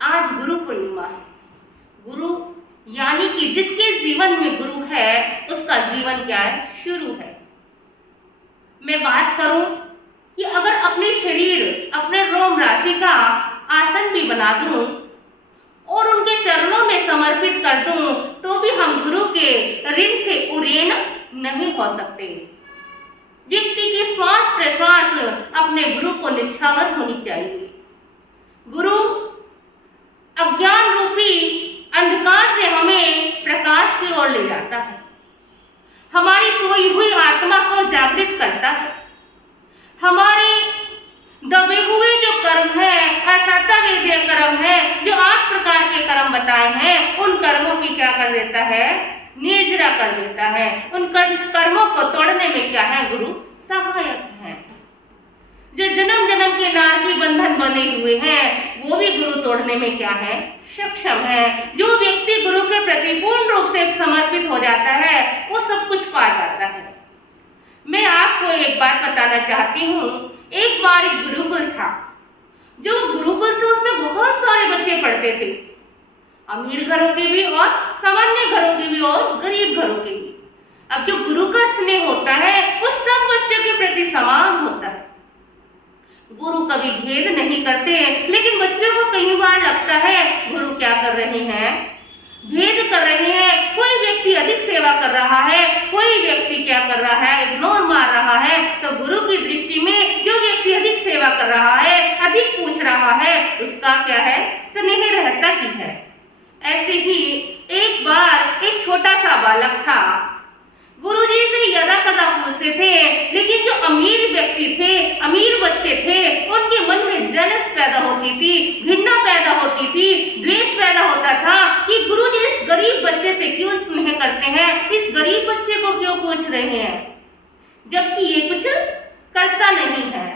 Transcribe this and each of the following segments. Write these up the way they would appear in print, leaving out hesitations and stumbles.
आज गुरु पूर्णिमा है। गुरु यानी कि जिसके जीवन में गुरु है उसका जीवन क्या है, शुरू है। मैं बात करूं कि अगर अपने शरीर, अपने रोम राशि का आसन भी बना दूं और उनके चरणों में समर्पित कर दूं तो भी हम गुरु के ऋण से उऋण नहीं हो सकते। व्यक्ति की श्वास प्रश्वास अपने गुरु को निछावर होनी चाहिए। गुरु अज्ञान रूपी अंधकार से हमें प्रकाश की ओर ले जाता है, हमारी सोई हुई आत्मा को जागृत करता है। हमारे दबे हुए जो कर्म है, असाध्य कर्म है, जो 8 प्रकार के कर्म बताए हैं, उन कर्मों की क्या कर देता है, निर्जरा कर देता है। उन कर्मों को तोड़ने में क्या है, गुरु सहायक है। जो जन्म जन्म के नारकी बंधन बने हुए हैं वो भी गुरु तोड़ने में क्या है, सक्षम है। जो व्यक्ति गुरु के प्रति पूर्ण रूप से समर्पित हो जाता है वो सब कुछ पा जाता है। मैं आपको एक बात बताना चाहती हूँ। एक बार एक गुरुकुल था। जो गुरुकुल था उसमें बहुत सारे बच्चे पढ़ते थे, अमीर घरों के भी और सामान्य घरों के भी और गरीब घरों के भी। अब जो गुरु का स्नेह होता है वो सब बच्चों के प्रति समान होता है। गुरु कभी भेद नहीं करते, लेकिन बच्चों को कई बार लगता है गुरु क्या कर रहे हैं, भेद कर रहे हैं। कोई व्यक्ति अधिक सेवा कर रहा है, कोई व्यक्ति क्या कर रहा है, इग्नोर मार रहा है। तो गुरु की दृष्टि में जो व्यक्ति अधिक सेवा कर रहा है, अधिक पूछ रहा है, उसका क्या है, स्नेह रहता ही है। ऐसे ही एक बार एक छोटा सा बालक था। गुरुजी से यदा कदा पूछते थे, लेकिन जो अमीर व्यक्ति थे, अमीर बच्चे थे, उनके मन में जलस पैदा होती थी, घृणा पैदा होती थी, द्वेष पैदा होता था कि गुरुजी इस गरीब बच्चे से क्यों स्नेह करते हैं, इस गरीब बच्चे को क्यों पूछ रहे हैं, जबकि ये कुछ करता नहीं है।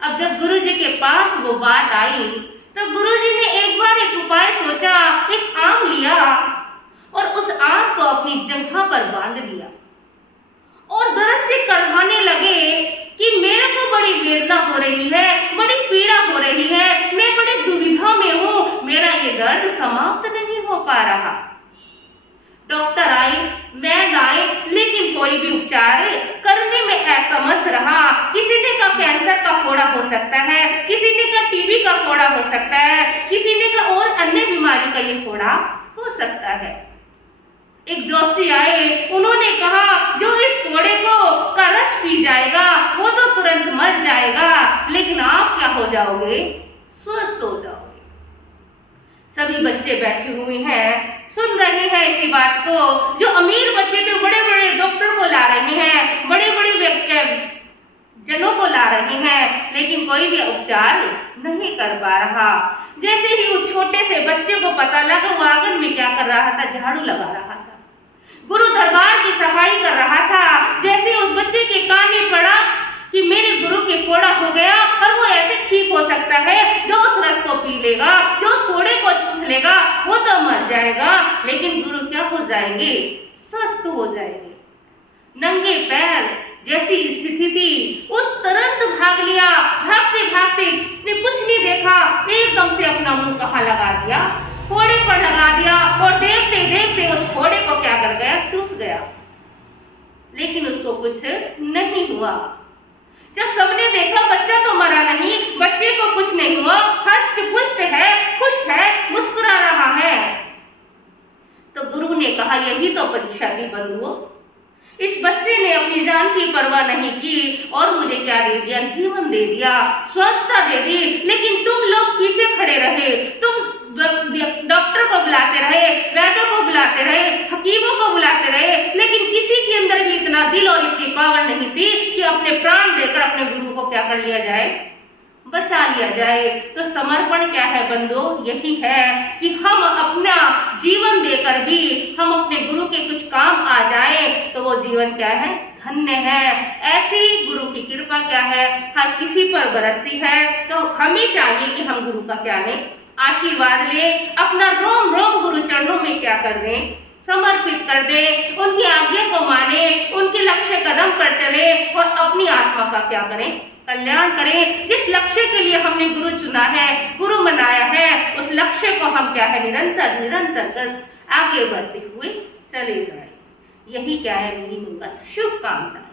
अब जब गुरुजी के पास वो बात आई तो गुरुजी ने एक बार एक उपाय सोचा। एक आम लिया और उस आम को अपनी जंघा पर बांध दिया और दर्द से करवाने लगे कि मेरे को बड़ी वेदना हो रही है, बड़ी पीड़ा हो रही है, मैं बड़ी दुविधा में हूँ, मेरा ये दर्द समाप्त नहीं हो पा रहा। डॉक्टर आए, वैद्य आए, लेकिन कोई भी उपचार करने में असमर्थ रहा। किसी ने कहा कैंसर का फोड़ा हो सकता है, किसी ने कहा टीबी का फोड़ा हो सकता है, किसी ने कहा और अन्य बीमारी का ये फोड़ा हो सकता है। एक जोशी आए, उन्होंने कहा जो इस फोड़े को का रस पी जाएगा वो तो तुरंत मर जाएगा, लेकिन आप क्या हो जाओगे, स्वस्थ हो जाओगे। सभी बच्चे बैठे हुए हैं, सुन रहे हैं इसी बात को। जो अमीर बच्चे थे बड़े बड़े डॉक्टर को ला रहे हैं, बड़े बड़े जनों को ला रहे हैं, लेकिन कोई भी उपचार नहीं कर पा रहा। जैसे ही उस छोटे से बच्चे को पता लगा, वो आंगन में क्या कर रहा था, झाड़ू लगा रहा था, गुरु दरबार की सफाई कर रहा था। जैसे उस बच्चे के कान में पड़ा कि मेरे गुरु के फोड़ा हो गया और वो ऐसे ठीक हो सकता है, जो उस रस को पी लेगा, जो उस फोड़े को चूस लेगा वो तो मर जाएगा, लेकिन गुरु क्या हो जाएंगे, स्वस्थ हो जाएंगे। नंगे पैर जैसी स्थिति थी, वो तुरंत भाग लिया। भागते भागते उसने कुछ नहीं देखा, एकदम से अपना मुंह कहाँ लगा दिया, फोड़े पर लगा दिया और देखते देखते उस फोड़े को क्या कर गया, चूस गया, लेकिन उसको कुछ नहीं हुआ। जब सबने देखा बच्चा तो मरा नहीं, बच्चे को कुछ नहीं हुआ, हष्ट पुष्ट है, खुश है, मुस्कुरा रहा है। तो गुरु ने कहा यही तो परीक्षा थी बंधुओं। इस बच्चे ने अपनी जान की परवाह नहीं की और मुझे क्या दे दिया, जीवन दे दिया, स्वस्थता दे दी, लेकिन तुम लोग पीछे खड़े रहे। तुम डॉक्टर को बुलाते रहे, वैद्यों को बुलाते रहे, हकीमों को बुलाते रहे, लेकिन किसी के अंदर भी इतना दिल और इतनी पावर नहीं थी कि अपने प्राण देकर अपने गुरु को क्या कर लिया जाए, बचा लिया जाए। तो समर्पण क्या है बंधुओं, यही है कि हम अपना जीवन देकर भी हम अपने गुरु के कुछ काम आ जाए तो वो जीवन क्या है, धन्य है। ऐसी गुरु की कृपा क्या है, हर किसी पर बरसती है। तो हमें चाहिए कि हम गुरु का क्या लें, आशीर्वाद ले, अपना रोम रोम गुरु चरणों में क्या कर दें, समर्पित कर दे, उनकी आज्ञा को माने, उनके लक्ष्य कदम पर चले और अपनी आत्मा का क्या करें, कल्याण करें। जिस लक्ष्य के लिए हमने गुरु चुना चुना है, गुरु बनाया है, उस लक्ष्य को हम क्या है निरंतर निरंतर कर आगे बढ़ते हुए चले जाए। यही क्या है मेरी मंगल शुभकामना।